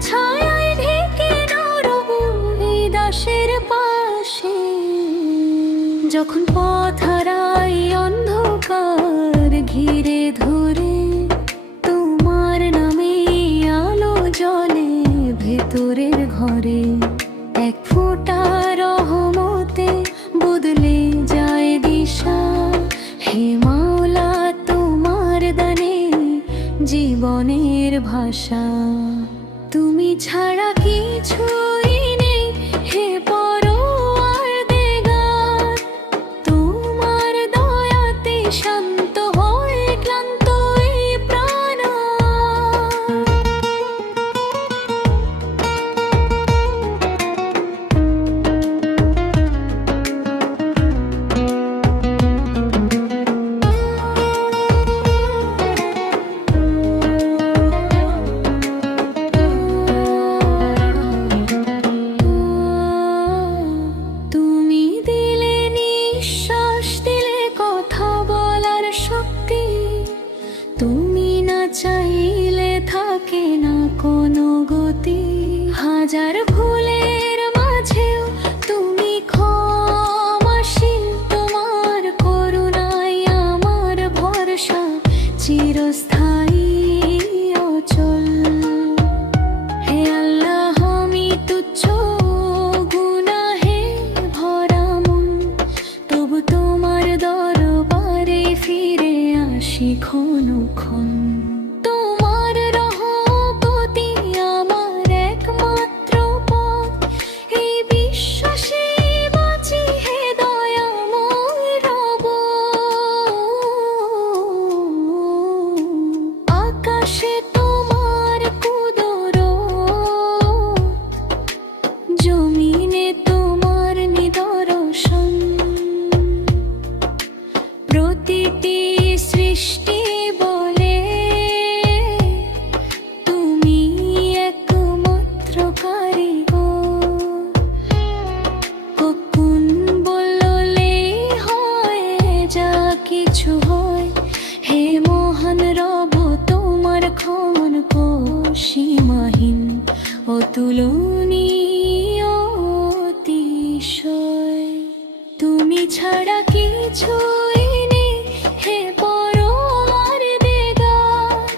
ছায়ায় ঢেকে নরবু এই দাসের পাশে। যখন পথ হারাই অন্ধকার ঘিরে ধরে, তোমার নামে আলো জ্বলে ভেতরের ঘরে। এক ফোঁটা রহমতে বদলে যায় দিশা। হে মাওলা, তোমার দানে জীবনের ভাষা। তুমি ছাড়া কিছুই নেই হে পরোয়ার দিগার। তোমার দয়াতে শান্ত হয় ক্লান্ত এই প্রাণ। তুমি দিলে নিঃশ্বাস, দিলে কথা বলার শক্তি। তুমি না চাইলে থাকে না কোনো গতি। হাজার ভুলের মাঝেও তুমি ক্ষমাশীল। তোমার করুণায় আমার ভরসা চিরস্থায়ী অচল। হে আল্লাহ, আমি তুচ্ছ গুনাহে ভরা মন, তবু তোমার দরবারে ফিরে আসি ক্ষণ ক্ষণ। তোমার রহমতই আমার একমাত্র পথ, এই বিশ্বাসে বাঁচি হে দয়াময় রব। আকাশে তোমার কুদরত, জমিনে তোমার নিদর্শন। প্রতিটি সৃষ্টি বলে তুমি একমাত্র কারিগর। কখন বললে হয় যা কিছু হয়, হে মহান রব, তোমার ক্ষমতা সীমাহীন অতুলনীয় অতিশয়। তুমি ছাড়া কিছুই নেই হে পরোয়ার দিগার।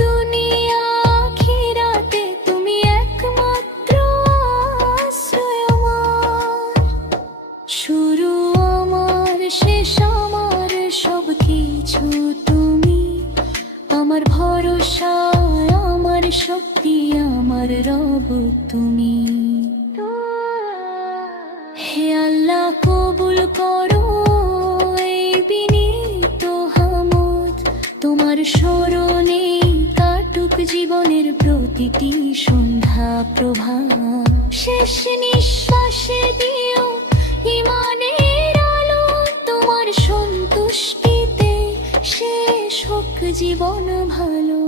দুনিয়া আখিরাতে তুমি একমাত্র আশ্রয় আমার। শুরু আমার, শেষ আমার, সব কিছু তুমি। আমার ভরসা, আমার শক্তি, আমার রব তুমি। হে আল্লাহ, কবুল করো এই বিনীত হামদ। তোমার স্মরণে কাটুক জীবনের প্রতিটি সন্ধ্যা প্রভা। শেষ নিঃশ্বাসে দিও ইমানের আলো, তোমার সন্তুষ্টিতে শেষ হোক জীবন ভালো।